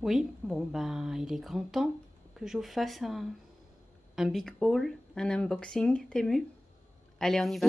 Oui, bon ben il est grand temps que je vous fasse un big haul, un unboxing Temu. Allez, on y va.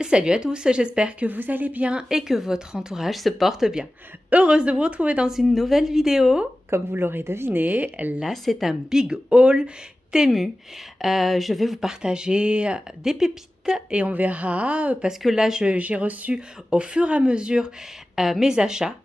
Salut à tous, j'espère que vous allez bien et que votre entourage se porte bien. Heureuse de vous retrouver dans une nouvelle vidéo. Comme vous l'aurez deviné, là c'est un big haul Temu. Je vais vous partager des pépites et on verra, parce que là j'ai reçu au fur et à mesure mes achats.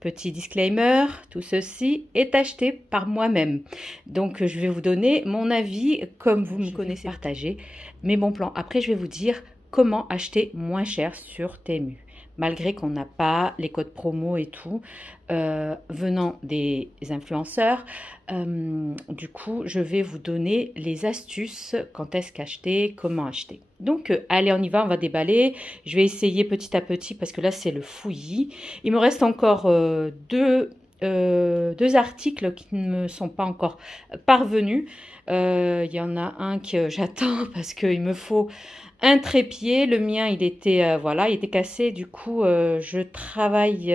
Petit disclaimer, tout ceci est acheté par moi-même. Donc je vais vous donner mon avis, comme vous me connaissez, partager mes bons plans. Après je vais vous dire comment acheter moins cher sur Temu, malgré qu'on n'a pas les codes promo et tout, venant des influenceurs. Du coup, je vais vous donner les astuces, quand est-ce qu'acheter, comment acheter. Donc, allez, on y va, on va déballer. Je vais essayer petit à petit, parce que là, c'est le fouillis. Il me reste encore deux articles qui ne me sont pas encore parvenus. Il y en a un que j'attends parce qu'il me faut un trépied. Le mien, il était voilà, il était cassé. Du coup, je travaille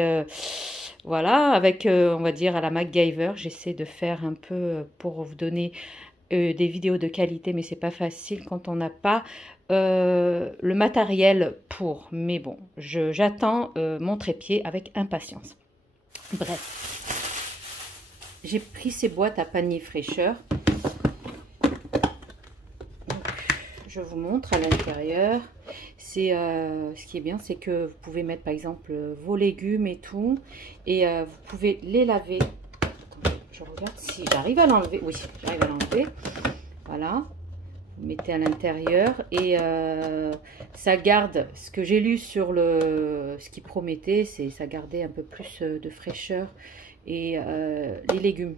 voilà avec, on va dire, à la MacGyver. J'essaie de faire un peu pour vous donner des vidéos de qualité, mais c'est pas facile quand on n'a pas le matériel pour. Mais bon, j'attends mon trépied avec impatience. Bref, j'ai pris ces boîtes à panier fraîcheur. Je vous montre à l'intérieur. C'est ce qui est bien, c'est que vous pouvez mettre par exemple vos légumes et tout, et vous pouvez les laver. Attendez, je regarde si j'arrive à l'enlever. Oui, j'arrive à l'enlever. Voilà, vous mettez à l'intérieur et ça garde. Ce que j'ai lu sur ce qui promettait, c'est ça gardait un peu plus de fraîcheur et les légumes,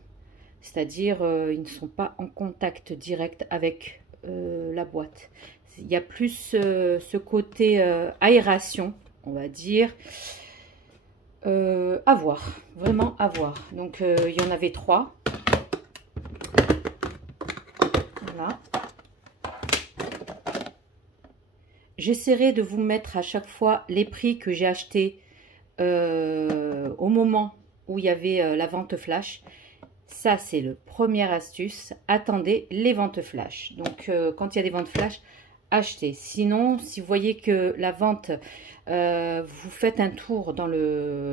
c'est-à-dire ils ne sont pas en contact direct avec la boîte. Il y a plus ce côté aération, on va dire. À voir, vraiment à voir. Donc il y en avait 3. Voilà. J'essaierai de vous mettre à chaque fois les prix que j'ai achetés au moment où il y avait la vente flash. Ça, c'est le première astuce. Attendez les ventes flash. Donc, quand il y a des ventes flash, achetez. Sinon, si vous voyez que la vente, vous faites un tour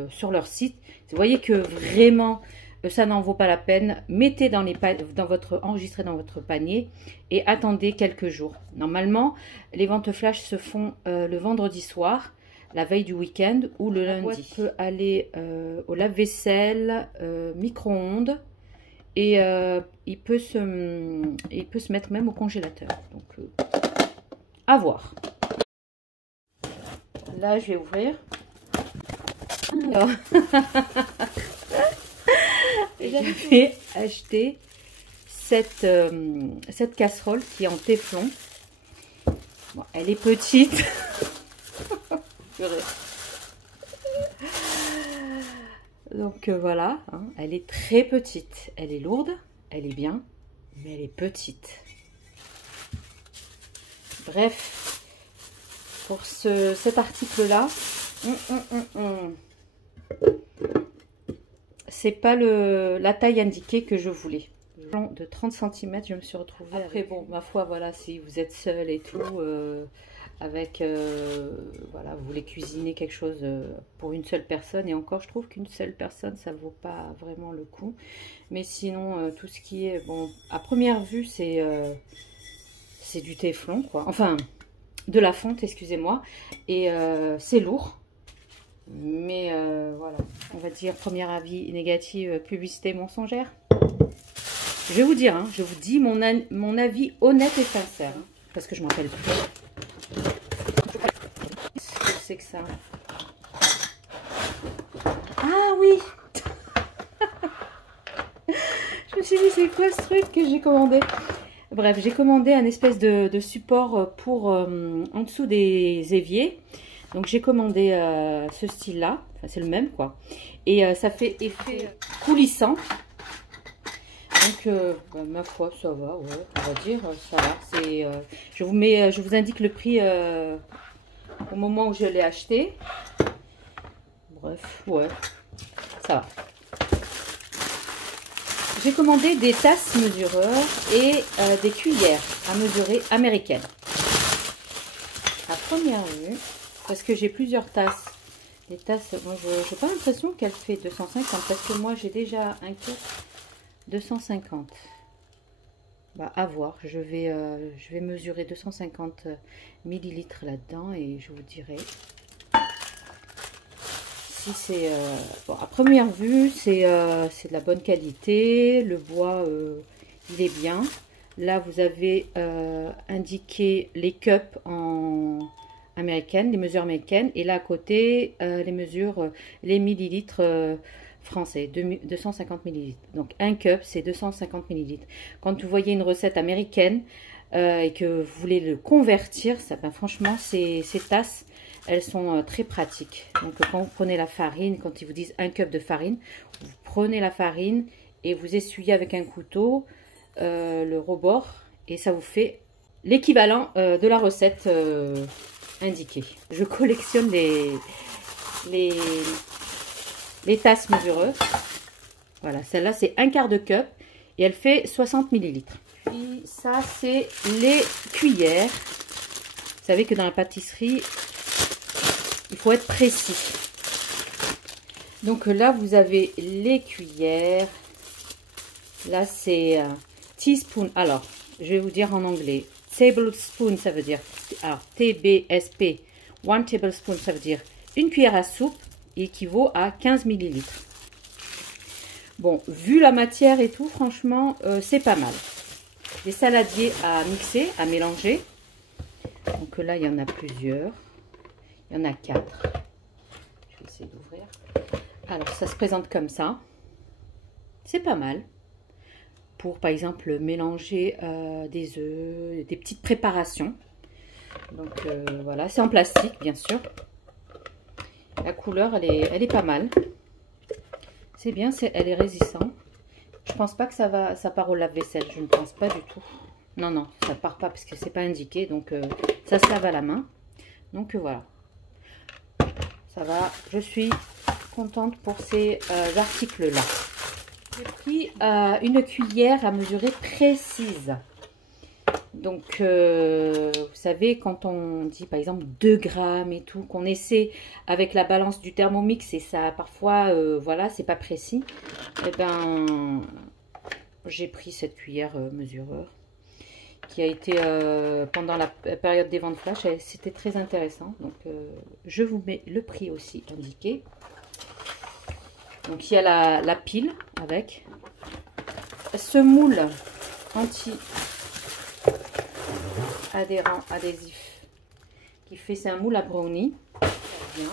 sur leur site, vous voyez que vraiment, ça n'en vaut pas la peine, mettez enregistrez dans votre panier et attendez quelques jours. Normalement, les ventes flash se font le vendredi soir, la veille du week-end ou le lundi. La boîte peut aller au lave-vaisselle, micro-ondes. Et il peut se mettre même au congélateur. Donc, à voir. Là, je vais ouvrir. Alors, j'avais acheté cette casserole qui est en téflon. Bon, elle est petite. Donc voilà, hein, elle est très petite. Elle est lourde, elle est bien, mais elle est petite. Bref, pour cet article-là, c'est pas la taille indiquée que je voulais. De 30 cm, je me suis retrouvée. Après, bon, ma foi, voilà, si vous êtes seul et tout, avec, voilà, vous voulez cuisiner quelque chose pour une seule personne, et encore, je trouve qu'une seule personne, ça vaut pas vraiment le coup. Mais sinon, tout ce qui est, bon, à première vue, c'est du téflon, quoi. Enfin, de la fonte, excusez-moi. Et c'est lourd. Mais voilà, on va dire premier avis négatif, publicité mensongère. Je vais vous dire, hein, je vous dis mon avis honnête et sincère, hein, parce que je m'en rappelle plus. Qu'est-ce que c'est que ça? Ah oui. Je me suis dit, c'est quoi ce truc que j'ai commandé? Bref, j'ai commandé un espèce de support pour en dessous des éviers. Donc j'ai commandé ce style-là, enfin, c'est le même quoi. Et ça fait effet coulissant. Donc bah, ma foi, ça va, ouais, on va dire, ça va. Je vous indique le prix au moment où je l'ai acheté. Bref, ouais, ça va. J'ai commandé des tasses mesureurs et des cuillères à mesurer américaines. À première vue, parce que j'ai plusieurs tasses. Les tasses, moi je n'ai pas l'impression qu'elle fait 250 parce que moi j'ai déjà un cup 250. Bah, à voir, je vais mesurer 250 millilitres là-dedans et je vous dirai si c'est... bon, à première vue, c'est de la bonne qualité, le bois, il est bien. Là, vous avez indiqué les cups en américaines, les mesures américaines, et là à côté, les mesures, les millilitres français, 250 millilitres. Donc un cup, c'est 250 millilitres. Quand vous voyez une recette américaine et que vous voulez le convertir, ça, ben, franchement, ces tasses, elles sont très pratiques. Donc quand vous prenez la farine, quand ils vous disent un cup de farine, vous prenez la farine et vous essuyez avec un couteau le rebord et ça vous fait l'équivalent de la recette indiquée. Je collectionne les tasses mesureuses. Voilà, celle-là c'est un quart de cup et elle fait 60 millilitres. Puis ça c'est les cuillères. Vous savez que dans la pâtisserie, il faut être précis. Donc là, vous avez les cuillères. Là, c'est teaspoon. Alors, je vais vous dire en anglais. Tablespoon, ça veut dire... Alors, TBSP. One tablespoon, ça veut dire une cuillère à soupe. Équivaut à 15 millilitres. Bon, vu la matière et tout, franchement, c'est pas mal. Les saladiers à mixer, à mélanger. Donc là, il y en a plusieurs. Il y en a 4. Je vais essayer d'ouvrir. Alors, ça se présente comme ça. C'est pas mal. Pour, par exemple, mélanger des œufs, des petites préparations. Donc, voilà. C'est en plastique, bien sûr. La couleur, elle est pas mal. C'est bien, elle est résistante. Je pense pas que ça part au lave-vaisselle. Je ne pense pas du tout. Non, non, ça part pas parce que c'est pas indiqué. Donc, ça se lave à la main. Donc, voilà. Ça va, je suis contente pour ces articles-là. J'ai pris une cuillère à mesurer précise. Donc, vous savez, quand on dit par exemple 2 grammes et tout, qu'on essaie avec la balance du Thermomix et ça, parfois, voilà, c'est pas précis. Eh ben, j'ai pris cette cuillère mesureur qui a été pendant la période des ventes flash, c'était très intéressant. Donc, je vous mets le prix aussi indiqué. Donc, il y a la pile avec ce moule anti-adhérent adhésif qui fait, c'est un moule à brownie. Bien.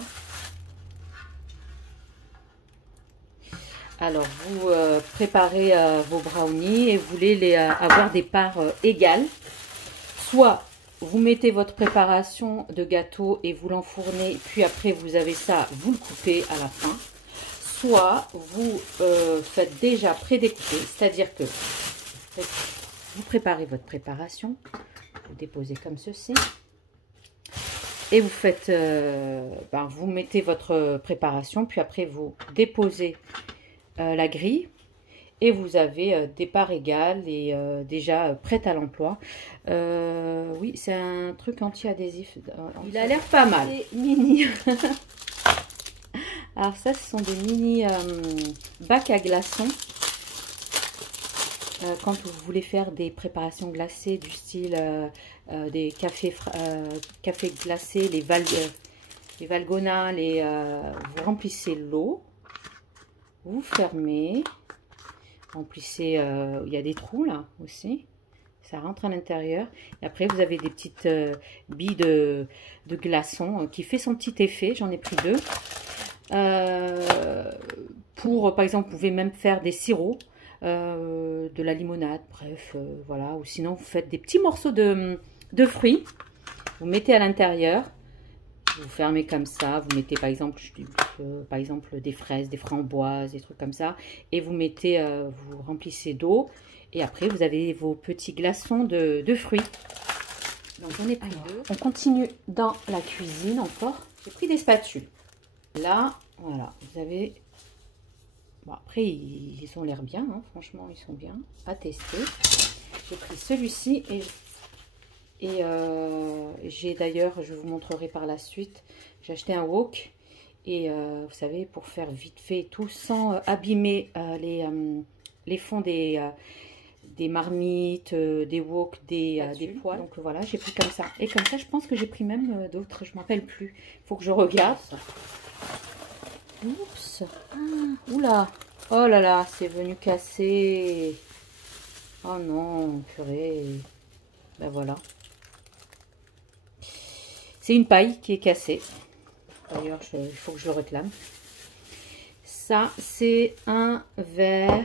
Alors, vous préparez vos brownies et vous voulez avoir des parts égales. Soit vous mettez votre préparation de gâteau et vous l'enfournez, puis après vous avez ça, vous le coupez à la fin. Soit vous faites déjà prédécouper, c'est-à-dire que vous préparez votre préparation, vous déposez comme ceci. Et vous faites, vous mettez votre préparation, puis après vous déposez la grille et vous avez des parts égales et déjà prêtes à l'emploi. Oui, c'est un truc anti-adhésif. Il a l'air pas mal. Mini. Alors ça, ce sont des mini bacs à glaçons. Quand vous voulez faire des préparations glacées du style des cafés glacés, les valgonas, vous remplissez l'eau. Vous fermez, remplissez, il y a des trous là aussi, ça rentre à l'intérieur. Et après vous avez des petites billes de glaçons qui fait son petit effet, j'en ai pris 2. Par exemple, vous pouvez même faire des sirops, de la limonade, bref, voilà. Ou sinon vous faites des petits morceaux de fruits, vous mettez à l'intérieur, Vous fermez comme ça, vous mettez par exemple, des fraises, des framboises, des trucs comme ça. Et vous mettez, vous remplissez d'eau. Et après, vous avez vos petits glaçons de fruits. Donc, j'en ai pris deux. On continue dans la cuisine encore. J'ai pris des spatules. Là, voilà, vous avez... Bon, après, ils ont l'air bien, hein. Franchement, ils sont bien. À tester. J'ai pris celui-ci et j'ai d'ailleurs, je vous montrerai par la suite, j'ai acheté un wok. Et vous savez, pour faire vite fait et tout, sans abîmer les fonds des marmites, des wok, des poêles. Donc voilà, j'ai pris comme ça. Et comme ça, je pense que j'ai pris même d'autres, je ne m'en rappelle plus. Il faut que je regarde. Oups. Ah, oula. Oh là là, c'est venu casser. Oh non, purée. Ben voilà. C'est une paille qui est cassée. D'ailleurs, il faut que je le réclame. Ça, c'est un verre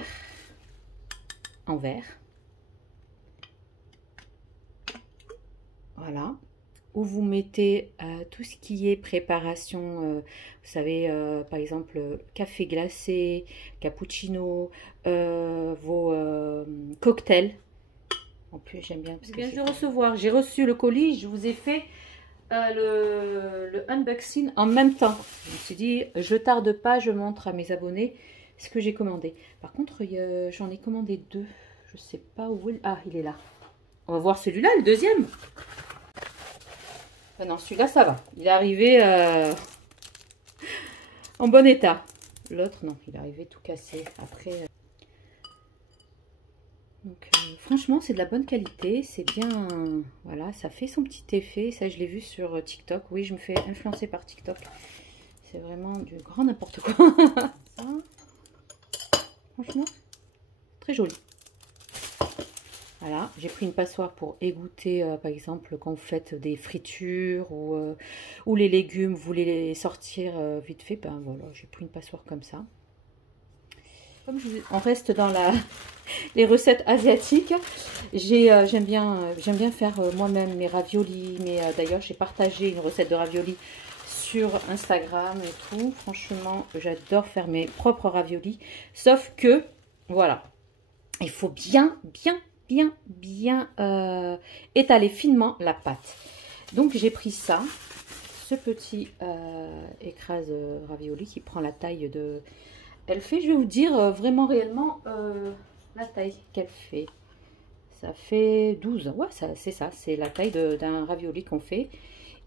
en verre. Voilà. Où vous mettez tout ce qui est préparation, vous savez, par exemple, café glacé, cappuccino, vos cocktails. En plus, j'aime bien. Parce que je viens de recevoir, j'ai reçu le colis, je vous ai fait le unboxing en même temps. Je me suis dit, je tarde pas, je montre à mes abonnés ce que j'ai commandé. Par contre, j'en ai commandé deux. Je sais pas où il... Ah, il est là. On va voir celui-là, le deuxième. Ah non, celui-là, ça va. Il est arrivé en bon état. L'autre, non, il est arrivé tout cassé. Après... Donc, franchement, c'est de la bonne qualité. C'est bien... Voilà, ça fait son petit effet. Ça, je l'ai vu sur TikTok. Oui, je me fais influencer par TikTok. C'est vraiment du grand n'importe quoi. Ça, franchement, très joli. Voilà, j'ai pris une passoire pour égoutter, par exemple, quand vous faites des fritures ou les légumes, vous voulez les sortir vite fait. Ben voilà, j'ai pris une passoire comme ça. Comme on reste dans les recettes asiatiques, j'aime bien faire moi-même mes raviolis. Mais d'ailleurs, j'ai partagé une recette de raviolis sur Instagram et tout. Franchement, j'adore faire mes propres raviolis. Sauf que, voilà, il faut bien étaler finement la pâte. Donc, j'ai pris ça, ce petit écrase ravioli qui prend la taille de... Elle fait, je vais vous dire, vraiment réellement la taille qu'elle fait. Ça fait 12. Ouais, c'est ça. C'est la taille d'un ravioli qu'on fait.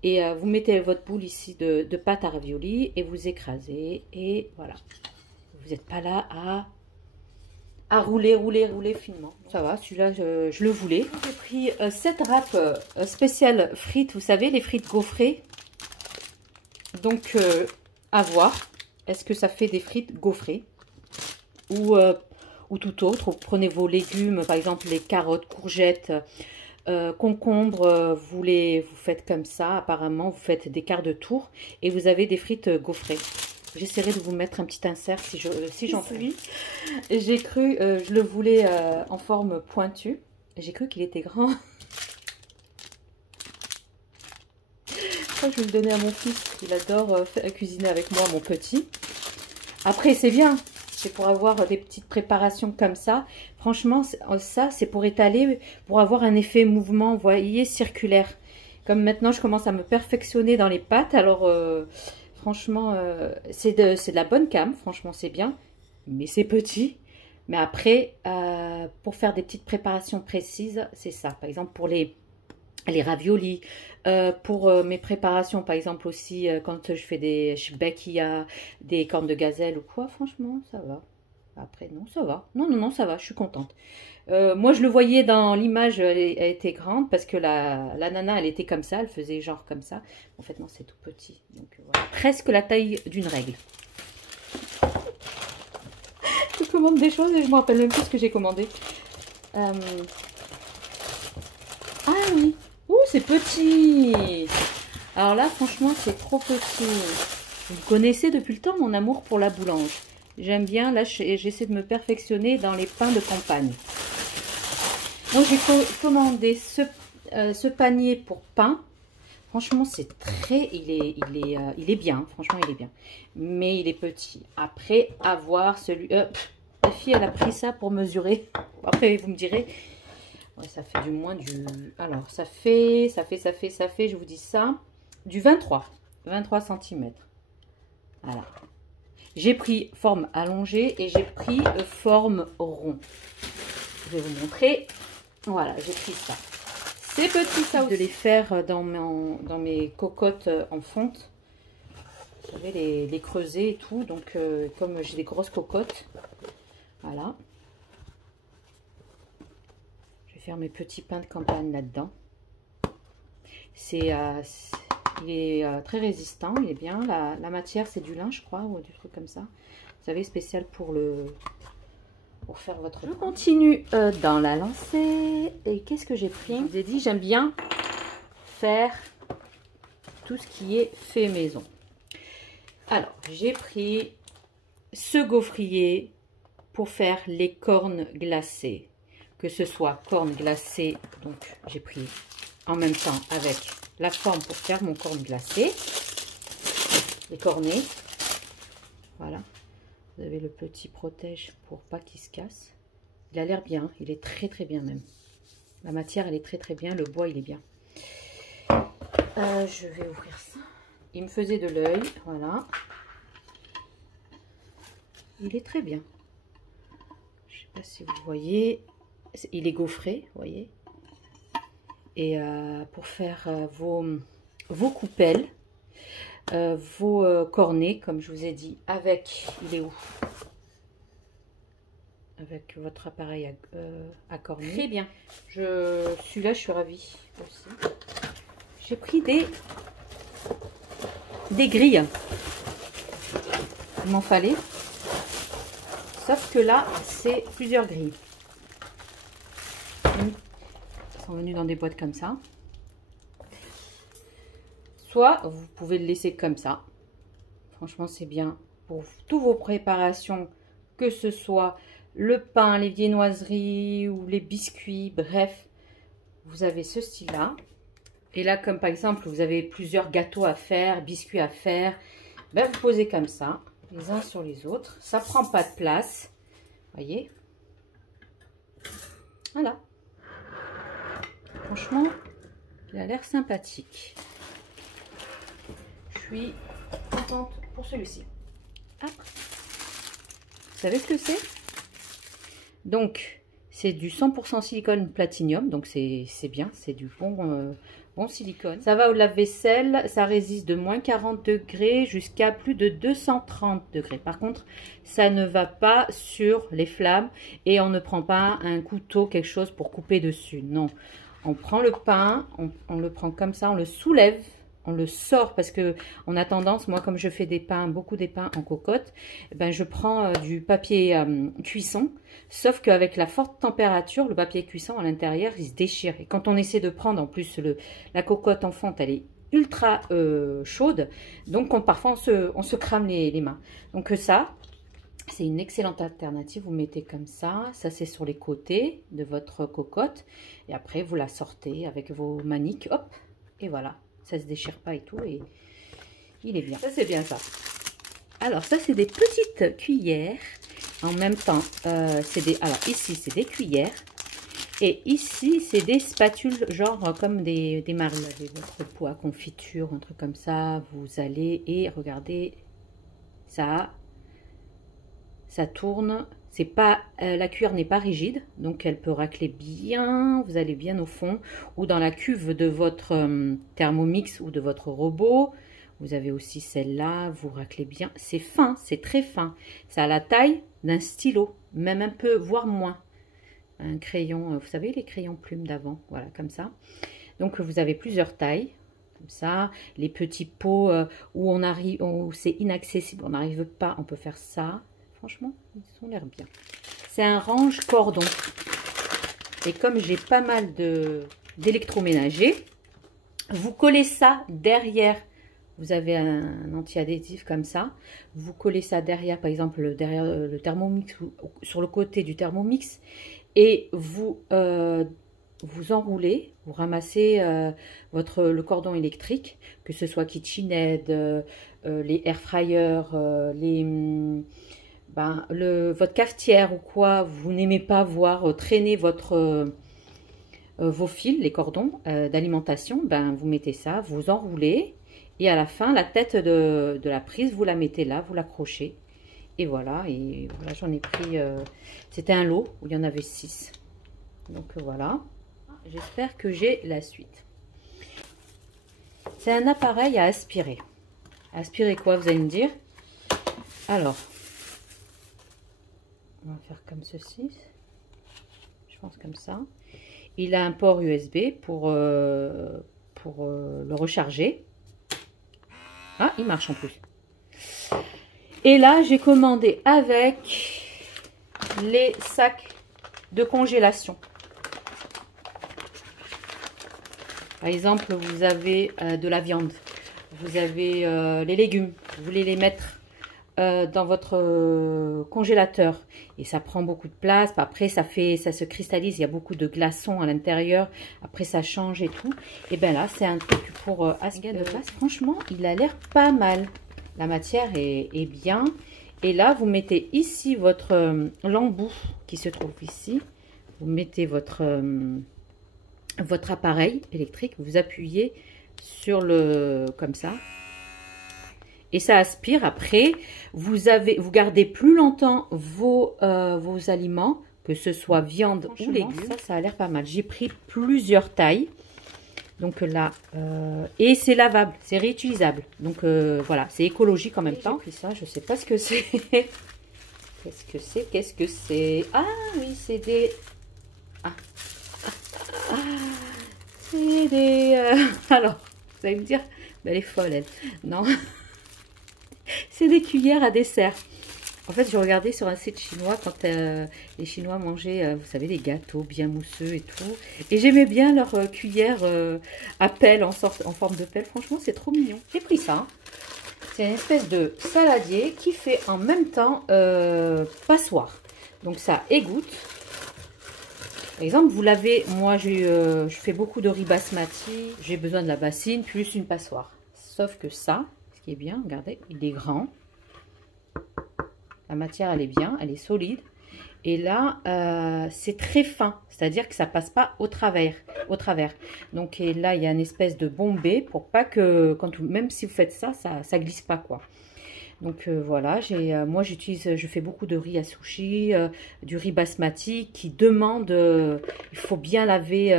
Et vous mettez votre boule ici de pâte à ravioli et vous écrasez. Et voilà. Vous n'êtes pas là à rouler finement. Ça va, celui-là, je le voulais. J'ai pris cette râpe spéciale frites. Vous savez, les frites gaufrées. Donc, à voir. Est-ce que ça fait des frites gaufrées ou tout autre? Vous prenez vos légumes, par exemple les carottes, courgettes, concombres, vous faites comme ça. Apparemment, vous faites des quarts de tour et vous avez des frites gaufrées. J'essaierai de vous mettre un petit insert si j'en suis. J'ai cru, je le voulais en forme pointue. J'ai cru qu'il était grand. Je vais le donner à mon fils. Il adore cuisiner avec moi, mon petit. Après, c'est bien. C'est pour avoir des petites préparations comme ça. Franchement, ça, c'est pour étaler, pour avoir un effet mouvement, vous voyez, circulaire. Comme maintenant, je commence à me perfectionner dans les pâtes. Alors, franchement, c'est de la bonne cam. Franchement, c'est bien. Mais c'est petit. Mais après, pour faire des petites préparations précises, c'est ça. Par exemple, pour les raviolis, pour mes préparations, par exemple aussi quand je fais des shbekia, des cornes de gazelle ou quoi, franchement, ça va. Après, non, ça va. Non, ça va, je suis contente. Moi, je le voyais dans l'image, elle était grande parce que la nana, elle était comme ça, elle faisait genre comme ça. En fait, non, c'est tout petit. Donc, voilà. Presque la taille d'une règle. Je commande des choses et je ne me rappelle même plus ce que j'ai commandé. Ah oui. Ouh, c'est petit. Alors là, franchement, c'est trop petit. Vous connaissez depuis le temps mon amour pour la boulange. J'aime bien, là, j'essaie de me perfectionner dans les pains de campagne. Donc, j'ai commandé ce panier pour pain. Franchement, c'est très... Il est bien. Franchement, il est bien. Mais il est petit. Après, avoir celui... la fille, elle a pris ça pour mesurer. Après, vous me direz... Ouais, ça fait du moins du... Alors, ça fait, je vous dis ça, du 23 cm. Voilà. J'ai pris forme allongée et j'ai pris forme rond. Je vais vous montrer. Voilà, j'ai pris ça. C'est petit ça aussi. De les faire dans mes cocottes en fonte. Vous savez, les creuser et tout. Donc, comme j'ai des grosses cocottes, voilà. Je vais faire mes petits pains de campagne là-dedans. Il est très résistant, il est bien. La matière, c'est du lin, je crois, ou du truc comme ça. Vous savez, spécial pour faire votre... Je continue dans la lancée. Et qu'est-ce que j'ai pris? Je vous ai dit, j'aime bien faire tout ce qui est fait maison. Alors, j'ai pris ce gaufrier pour faire les cornes glacées. Que ce soit cornes glacées, donc j'ai pris en même temps avec la forme pour faire mon corne glacée, les cornets. Voilà, vous avez le petit protège pour pas qu'il se casse. Il a l'air bien, il est très très bien même. La matière, elle est très très bien, le bois, il est bien. Je vais ouvrir ça. Il me faisait de l'œil, voilà. Il est très bien. Je sais pas si vous voyez, il est gaufré, vous voyez. Et pour faire vos coupelles, vos cornets, comme je vous ai dit, avec, il est où? Avec votre appareil à cornet. Très bien. Celui-là, je suis ravie aussi. J'ai pris des grilles. Il m'en fallait. Sauf que là, c'est plusieurs grilles. Sont venus dans des boîtes comme ça. Soit vous pouvez le laisser comme ça. Franchement, c'est bien pour toutes vos préparations, que ce soit le pain, les viennoiseries ou les biscuits, bref, vous avez ce style-là. Et là, comme par exemple, vous avez plusieurs gâteaux à faire, biscuits à faire, ben, vous posez comme ça, les uns sur les autres. Ça prend pas de place, voyez. Voilà. Franchement, il a l'air sympathique. Je suis contente pour celui-ci. Après, vous savez ce que c'est? Donc, c'est du 100% silicone platinium. Donc, c'est bien. C'est du bon silicone. Ça va au lave-vaisselle. Ça résiste de moins 40 degrés jusqu'à plus de 230 degrés. Par contre, ça ne va pas sur les flammes. Et on ne prend pas un couteau, quelque chose pour couper dessus. Non. On prend le pain, on le prend comme ça, on le soulève, on le sort parce que on a tendance, moi comme je fais des pains, beaucoup des pains en cocotte, ben je prends du papier cuisson, sauf qu'avec la forte température, le papier cuisson à l'intérieur, il se déchire. Et quand on essaie de prendre, en plus la cocotte en fonte, elle est ultra chaude, donc parfois on se crame les mains. Donc ça... C'est une excellente alternative, vous mettez comme ça c'est sur les côtés de votre cocotte et après vous la sortez avec vos maniques, hop, et voilà, ça se déchire pas et tout et il est bien. Ça c'est bien ça. Alors ça c'est des petites cuillères, en même temps alors ici c'est des cuillères et ici c'est des spatules genre comme des marles. Vous avez votre pot à confiture, un truc comme ça, vous allez et regardez ça. Ça tourne, c'est pas la cuillère n'est pas rigide, donc elle peut racler bien, vous allez bien au fond, ou dans la cuve de votre Thermomix ou de votre robot. Vous avez aussi celle-là, vous raclez bien. C'est fin, c'est très fin. Ça a la taille d'un stylo, même un peu, voire moins. Un crayon, vous savez, les crayons plumes d'avant, voilà, comme ça. Donc vous avez plusieurs tailles. Comme ça, les petits pots où c'est inaccessible, on n'arrive pas, on peut faire ça. Franchement, ils ont l'air bien. C'est un range cordon. Et comme j'ai pas mal d'électroménager, vous collez ça derrière. Vous avez un anti-adhésif comme ça. Vous collez ça derrière, par exemple, derrière le Thermomix ou sur le côté du Thermomix. Et vous vous enroulez, vous ramassez le cordon électrique, que ce soit KitchenAid, les air fryers, votre cafetière ou quoi, vous n'aimez pas voir traîner vos fils, les cordons d'alimentation, ben, vous mettez ça, vous enroulez et à la fin, la tête de la prise, vous la mettez là, vous l'accrochez. Et voilà, j'en ai pris, c'était un lot où il y en avait 6. Donc voilà, j'espère que j'ai la suite. C'est un appareil à aspirer. Aspirer quoi, vous allez me dire? Alors, on va faire comme ceci. Je pense comme ça. Il a un port USB pour le recharger. Ah, il marche en plus. Et là, j'ai commandé avec les sacs de congélation. Par exemple, vous avez de la viande, vous avez les légumes, vous voulez les mettre dans votre congélateur et ça prend beaucoup de place. Après, ça se cristallise, il y a beaucoup de glaçons à l'intérieur. Après, ça change et tout. Et bien là, c'est un truc pour aspirer de place. Franchement, il a l'air pas mal. La matière est bien. Et là, vous mettez ici votre l'embout qui se trouve ici. Vous mettez votre appareil électrique. Vous appuyez sur comme ça. Et ça aspire. Après, vous gardez plus longtemps vos aliments, que ce soit viande ou légumes. Ça a l'air pas mal. J'ai pris plusieurs tailles. Donc là, et c'est lavable, c'est réutilisable. Donc voilà, c'est écologique en même temps. J'ai pris ça, je sais pas ce que c'est. Qu'est-ce que c'est? Ah oui, c'est des... c'est des... Alors, vous allez me dire, ben, elle est folle, elle. Non. C'est des cuillères à dessert. En fait, je regardais sur un site chinois quand les Chinois mangeaient, vous savez, les gâteaux bien mousseux et tout. Et j'aimais bien leur cuillère à pelle en forme de pelle. Franchement, c'est trop mignon. J'ai pris ça. C'est une espèce de saladier qui fait en même temps passoire. Donc ça égoutte. Par exemple, vous l'avez, moi je fais beaucoup de riz basmati. J'ai besoin de la bassine plus une passoire. Sauf que ça, ce qui est bien, regardez, il est grand. La matière, elle est bien, elle est solide. Et là, c'est très fin, c'est-à-dire que ça passe pas au travers. Donc et là, il y a une espèce de bombée pour pas que, même si vous faites ça, ça glisse pas, quoi. Donc voilà, moi je fais beaucoup de riz à sushi, du riz basmati qui demande, il faut bien laver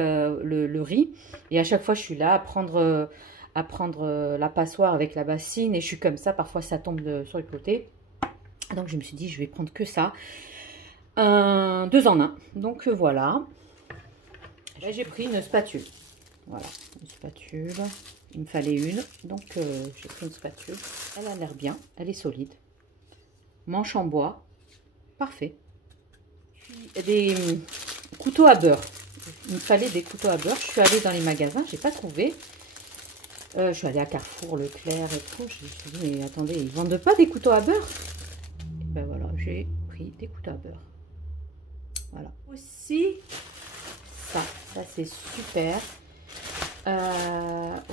le riz. Et à chaque fois, je suis là à prendre la passoire avec la bassine et je suis comme ça. Parfois, ça tombe sur le côté. Donc je me suis dit, je vais prendre que ça. 2 en 1. Donc voilà. J'ai pris une spatule. Voilà, une spatule. Il me fallait une. Donc j'ai pris une spatule. Elle a l'air bien. Elle est solide. Manche en bois. Parfait. Puis des couteaux à beurre. Il me fallait des couteaux à beurre. Je suis allée dans les magasins. J'ai pas trouvé. Je suis allée à Carrefour, Leclerc et tout. Je me suis dit, mais attendez, ils vendent pas des couteaux à beurre? Ben voilà, j'ai pris des couteaux à beurre. Voilà. Aussi, ça c'est super.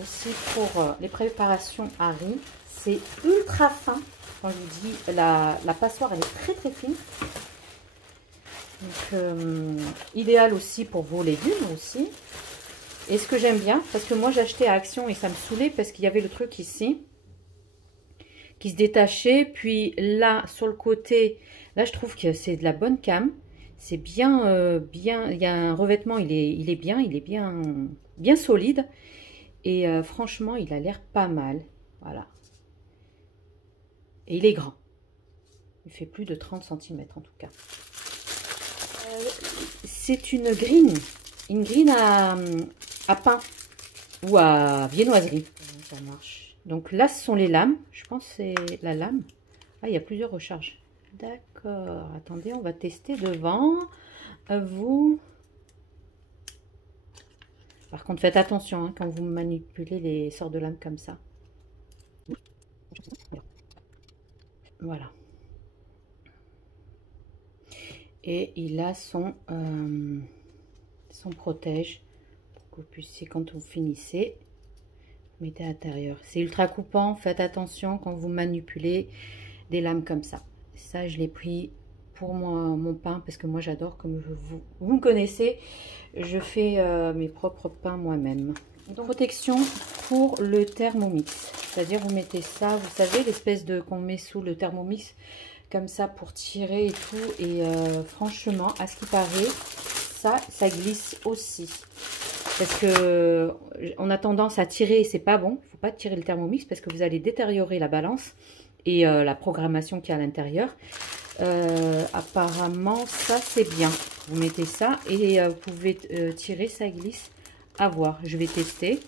Aussi pour les préparations à riz, c'est ultra fin. Quand je vous dis, la passoire, elle est très très fine. Donc, idéal aussi pour vos légumes aussi. Et ce que j'aime bien, parce que moi j'ai acheté à Action et ça me saoulait parce qu'il y avait le truc ici qui se détachait. Puis là, sur le côté, là je trouve que c'est de la bonne came. C'est bien, bien, il y a un revêtement, il est bien solide. Et franchement, il a l'air pas mal. Voilà. Et il est grand. Il fait plus de 30 cm en tout cas. C'est une grille à pain ou à viennoiserie. Ça marche. Donc là, ce sont les lames. Je pense que c'est la lame. Ah, il y a plusieurs recharges. D'accord. Attendez, on va tester devant vous. Par contre, faites attention hein, quand vous manipulez les sorts de lames comme ça. Voilà. Et il a son protège pour que vous puissiez, quand vous finissez, vous mettez à l'intérieur. C'est ultra coupant, faites attention quand vous manipulez des lames comme ça. Ça, je l'ai pris pour mon pain parce que moi j'adore, comme vous me connaissez, je fais mes propres pains moi-même. Donc protection pour le Thermomix, c'est-à-dire vous mettez ça, vous savez l'espèce de qu'on met sous le Thermomix comme ça pour tirer et tout, et franchement à ce qui paraît ça glisse aussi parce que on a tendance à tirer et c'est pas bon. Il faut pas tirer le Thermomix parce que vous allez détériorer la balance et la programmation qui est à l'intérieur. Apparemment ça c'est bien, vous mettez ça et vous pouvez tirer, ça glisse, à voir, je vais tester.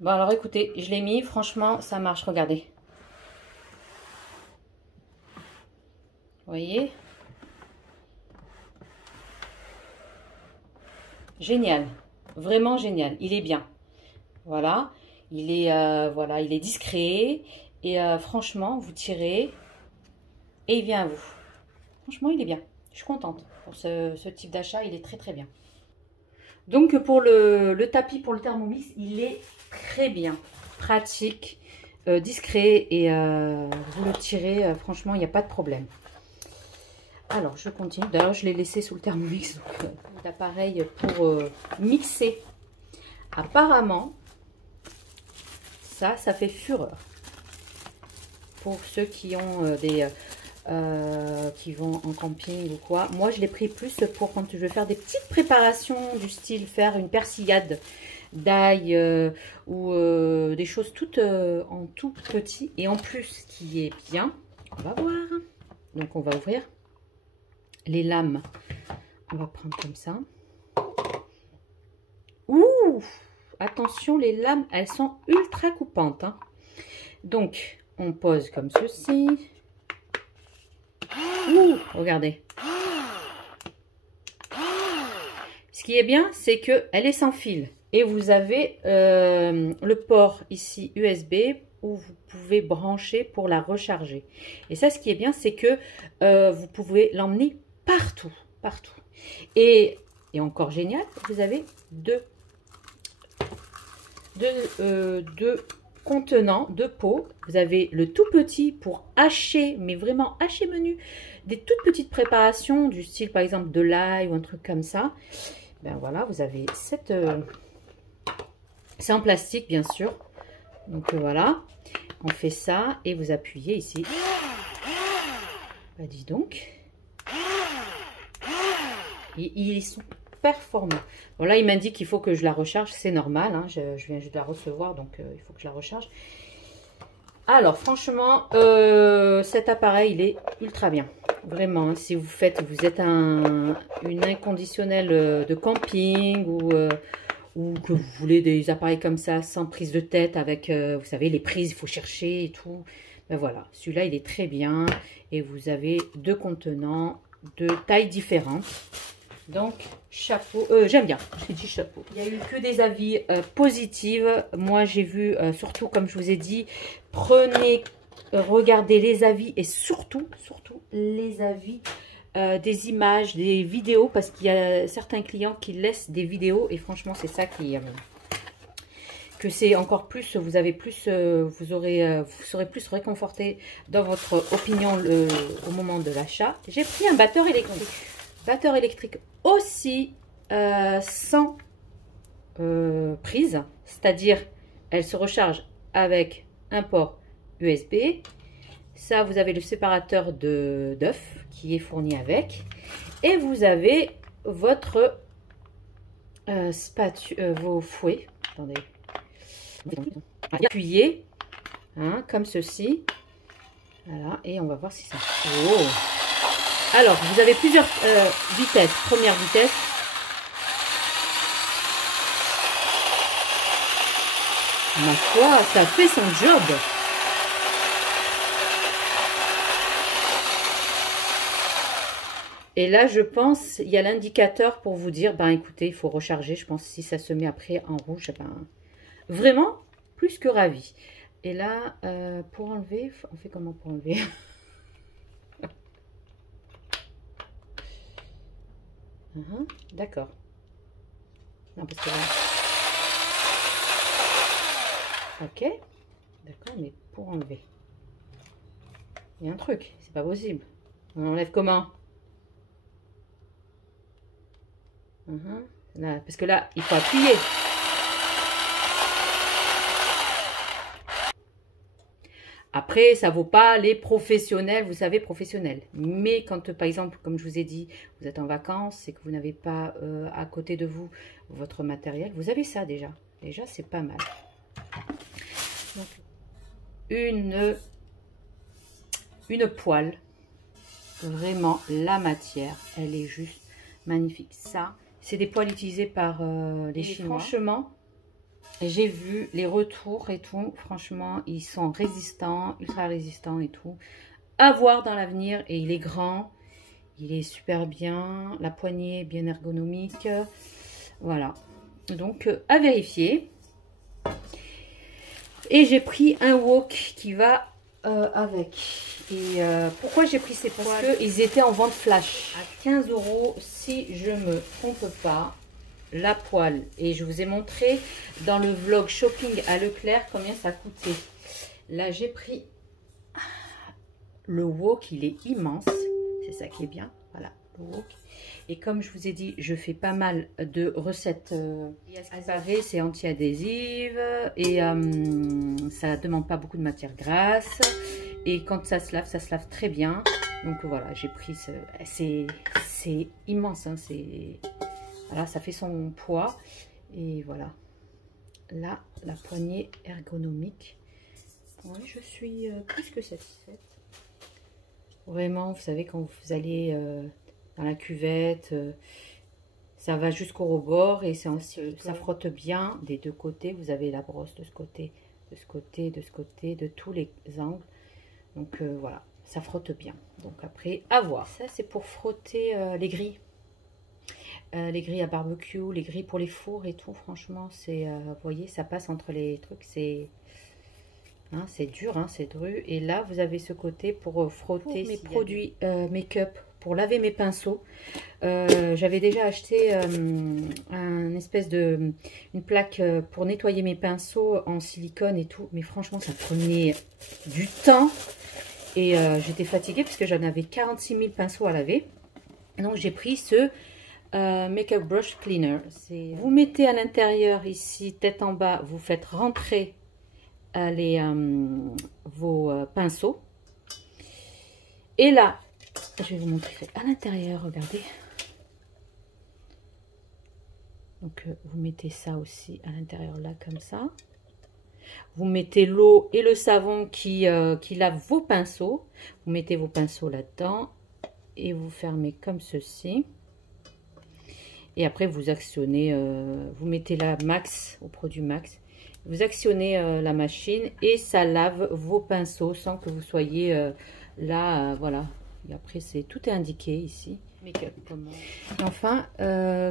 Bon alors écoutez, je l'ai mis, franchement ça marche, regardez, vous voyez, génial, vraiment génial, il est bien, voilà, il est discret et franchement vous tirez et il vient à vous. Franchement, il est bien. Je suis contente pour ce type d'achat. Il est très très bien. Donc pour le tapis pour le Thermomix, il est très bien. Pratique, discret et vous le tirez. Franchement, il n'y a pas de problème. Alors, je continue. D'ailleurs, je l'ai laissé sous le Thermomix. Donc, l'appareil pour mixer. Apparemment, ça fait fureur. Pour ceux qui ont qui vont en camping ou quoi. Moi, je l'ai pris plus pour quand je veux faire des petites préparations du style faire une persillade d'ail ou des choses toutes en tout petit. Et en plus, ce qui est bien, on va voir. Donc, on va ouvrir les lames. On va prendre comme ça. Ouh! Attention, les lames, elles sont ultra coupantes. Hein. Donc, on pose comme ceci. Ouh, regardez. Ce qui est bien, c'est qu'elle est sans fil. Et vous avez le port ici USB où vous pouvez brancher pour la recharger. Et ça, ce qui est bien, c'est que vous pouvez l'emmener partout. Partout. Et encore génial, vous avez deux contenants de pots. Vous avez le tout petit pour hacher, mais vraiment hacher menu, des toutes petites préparations du style par exemple de l'ail ou un truc comme ça. Ben voilà, vous avez cette... c'est en plastique bien sûr. Donc voilà, on fait ça et vous appuyez ici. Ben dis donc. Et ils sont performant. Bon là il m'indique qu'il faut que je la recharge, c'est normal, hein, je viens juste de la recevoir donc il faut que je la recharge. Alors franchement cet appareil il est ultra bien, vraiment, hein, si vous êtes une inconditionnelle de camping ou que vous voulez des appareils comme ça sans prise de tête avec vous savez les prises, il faut chercher et tout, ben voilà, celui-là il est très bien et vous avez deux contenants de tailles différentes. Donc, chapeau, j'aime bien, j'ai dit chapeau. Il n'y a eu que des avis positifs. Moi, j'ai vu, surtout, comme je vous ai dit, regardez les avis et surtout les avis des images, des vidéos, parce qu'il y a certains clients qui laissent des vidéos et franchement, c'est ça qui... que c'est encore plus, vous avez plus, vous serez plus réconforté dans votre opinion au moment de l'achat. J'ai pris un batteur électrique. Batteur électrique aussi sans prise, c'est-à-dire elle se recharge avec un port USB. Ça, vous avez le séparateur d'œufs qui est fourni avec, et vous avez votre vos fouets. Attendez, appuyez, hein, comme ceci. Voilà, et on va voir si ça. Oh. Alors, vous avez plusieurs vitesses. Première vitesse. Ma foi, ça fait son job. Et là, je pense, il y a l'indicateur pour vous dire, ben écoutez, il faut recharger. Je pense que si ça se met après en rouge, ben, vraiment, plus que ravi. Et là, pour enlever, on fait comment pour enlever? D'accord. Non, parce que là... Ok. D'accord, mais pour enlever, il y a un truc, c'est pas possible. On enlève comment? Là, parce que là, il faut appuyer. Après, ça vaut pas les professionnels, vous savez, professionnels. Mais quand, par exemple, comme je vous ai dit, vous êtes en vacances et que vous n'avez pas à côté de vous votre matériel, vous avez ça déjà. Déjà, c'est pas mal. Donc, une poêle. Vraiment, la matière, elle est juste magnifique. Ça, c'est des poêles utilisées par les Chinois. Franchement, j'ai vu les retours et tout. Franchement, ils sont résistants, ultra résistants et tout. À voir dans l'avenir. Et il est grand. Il est super bien. La poignée est bien ergonomique. Voilà. Donc, à vérifier. Et j'ai pris un wok qui va avec. Et pourquoi j'ai pris ces poêles? Parce qu'ils étaient en vente flash. À 15 €, si je me trompe pas. La poêle, et je vous ai montré dans le vlog shopping à Leclerc combien ça coûtait. Là j'ai pris le wok, il est immense, c'est ça qui est bien. Voilà le wok. Et comme je vous ai dit, je fais pas mal de recettes savez, c'est anti-adhésive et ça demande pas beaucoup de matière grasse, et quand ça se lave très bien. Donc voilà, j'ai pris c'est immense, hein, c'est... Voilà, ça fait son poids. Et voilà. Là, la poignée ergonomique. Oui, je suis plus que satisfaite. Vraiment, vous savez, quand vous allez dans la cuvette, ça va jusqu'au rebord et ça frotte bien des deux côtés. Vous avez la brosse de ce côté, de ce côté, de ce côté, de tous les angles. Donc voilà, ça frotte bien. Donc après, à voir. Ça, c'est pour frotter les grilles. Les grilles à barbecue, les grilles pour les fours et tout, franchement, c'est, vous voyez, ça passe entre les trucs, c'est dur, hein, c'est dru. Et là, vous avez ce côté pour frotter mes produits make-up, pour laver mes pinceaux. J'avais déjà acheté une plaque pour nettoyer mes pinceaux en silicone et tout, mais franchement, ça prenait du temps et j'étais fatiguée parce que j'en avais 46 000 pinceaux à laver. Donc, j'ai pris ce... Makeup Brush Cleaner. Vous mettez à l'intérieur ici, tête en bas, vous faites rentrer vos pinceaux. Et là, je vais vous montrer à l'intérieur, regardez. Donc vous mettez ça aussi à l'intérieur là, comme ça. Vous mettez l'eau et le savon qui lave vos pinceaux. Vous mettez vos pinceaux là-dedans et vous fermez comme ceci. Et après, vous actionnez, vous mettez la max, au produit max. Vous actionnez la machine et ça lave vos pinceaux sans que vous soyez là, voilà. Et après, tout est indiqué ici. Make-up. Et enfin,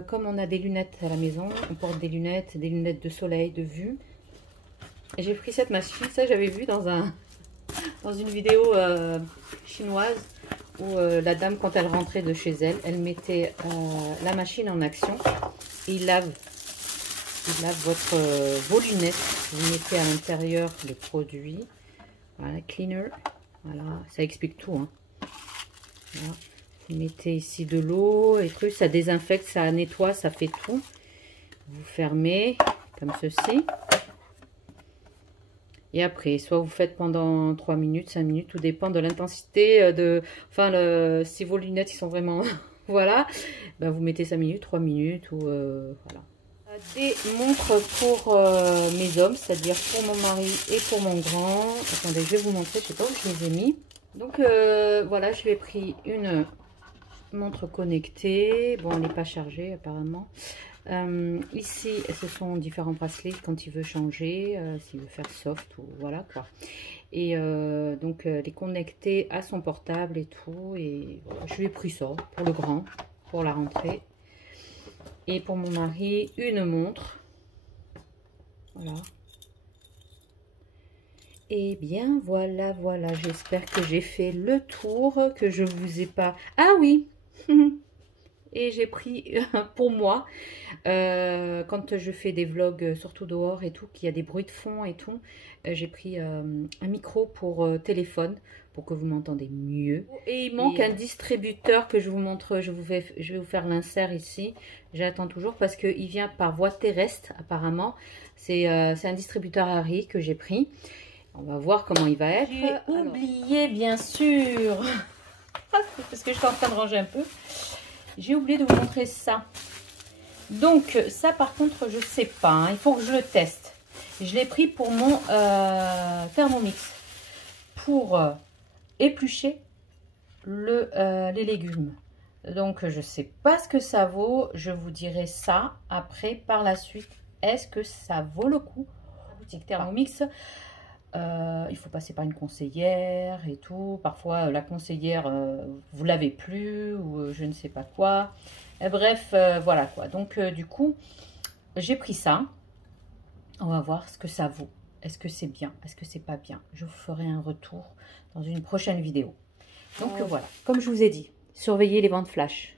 comme on a des lunettes à la maison, on porte des lunettes de soleil, de vue. J'ai pris cette machine, ça j'avais vu dans une vidéo chinoise. Où la dame, quand elle rentrait de chez elle, elle mettait la machine en action et il lave vos lunettes. Vous mettez à l'intérieur le produit, voilà, cleaner, voilà, ça explique tout, hein. Voilà. Vous mettez ici de l'eau et trucs, ça désinfecte, ça nettoie, ça fait tout. Vous fermez comme ceci. Et après, soit vous faites pendant 3 minutes, 5 minutes, tout dépend de l'intensité si vos lunettes ils sont vraiment, voilà, ben vous mettez 5 minutes, 3 minutes, ou voilà. Des montres pour mes hommes, c'est-à-dire pour mon mari et pour mon grand. Attendez, je vais vous montrer, je sais pas où je les ai mis. Donc voilà, je lui ai pris une montre connectée. Bon, elle n'est pas chargée apparemment. Ici, ce sont différents bracelets quand il veut changer, s'il veut faire soft ou voilà quoi. Et donc les connecter à son portable et tout. Et voilà, je lui ai pris ça pour le grand, pour la rentrée. Et pour mon mari, une montre. Voilà. Et bien voilà, voilà. J'espère que j'ai fait le tour, que je vous ai pas... Ah oui. et j'ai pris pour moi, quand je fais des vlogs, surtout dehors et tout, qu'il y a des bruits de fond et tout, j'ai pris un micro pour téléphone pour que vous m'entendez mieux. Et il manque un distributeur que je vous montre, je vais vous faire l'insert ici. J'attends toujours parce qu'il vient par voie terrestre apparemment. C'est un distributeur Harry que j'ai pris. On va voir comment il va être. J'ai oublié bien sûr, parce que je suis en train de ranger un peu. J'ai oublié de vous montrer ça. Donc ça par contre je sais pas, hein, il faut que je le teste. Je l'ai pris pour mon Thermomix pour éplucher les légumes. Donc je sais pas ce que ça vaut, je vous dirai ça après par la suite. Est-ce que ça vaut le coup? La boutique Thermomix, il faut passer par une conseillère et tout. Parfois la conseillère vous l'avez plus ou je ne sais pas quoi. Bref, voilà quoi. Donc du coup j'ai pris ça. On va voir ce que ça vaut. Est-ce que c'est bien? Est-ce que c'est pas bien? Je vous ferai un retour dans une prochaine vidéo. Donc voilà, comme je vous ai dit, surveillez les ventes flash.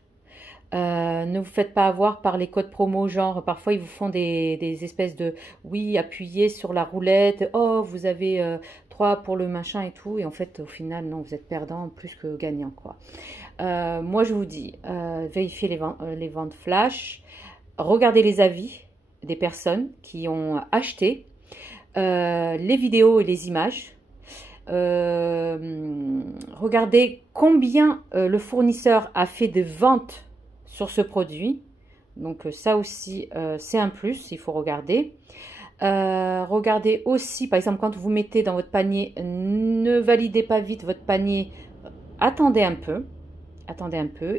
Ne vous faites pas avoir par les codes promo, genre parfois ils vous font des espèces de oui, appuyez sur la roulette, oh vous avez 3 pour le machin et tout, et en fait au final non, vous êtes perdant plus que gagnant quoi. Moi je vous dis, vérifiez les ventes flash, regardez les avis des personnes qui ont acheté, les vidéos et les images. Regardez combien le fournisseur a fait de ventes sur ce produit. Donc ça aussi c'est un plus, il faut regarder. Regardez aussi, par exemple, quand vous mettez dans votre panier, ne validez pas vite votre panier, attendez un peu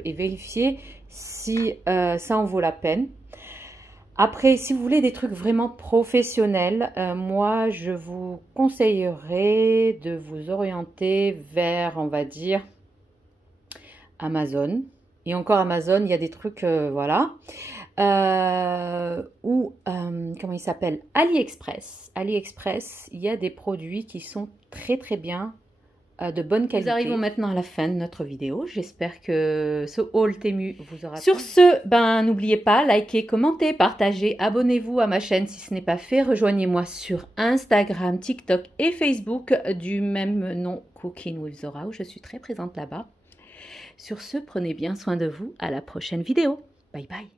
et vérifiez si ça en vaut la peine. Après, si vous voulez des trucs vraiment professionnels, moi, je vous conseillerais de vous orienter vers, on va dire, Amazon. Et encore Amazon, il y a des trucs, voilà. Ou, comment il s'appelle? AliExpress. AliExpress, il y a des produits qui sont très très bien, de bonne qualité. Nous arrivons maintenant à la fin de notre vidéo. J'espère que ce haul Temu vous aura plu. Sur ce, n'oubliez pas, likez, commentez, partagez, abonnez-vous à ma chaîne si ce n'est pas fait. Rejoignez-moi sur Instagram, TikTok et Facebook du même nom, Cooking with Zora, où je suis très présente là-bas. Sur ce, prenez bien soin de vous. À la prochaine vidéo. Bye bye.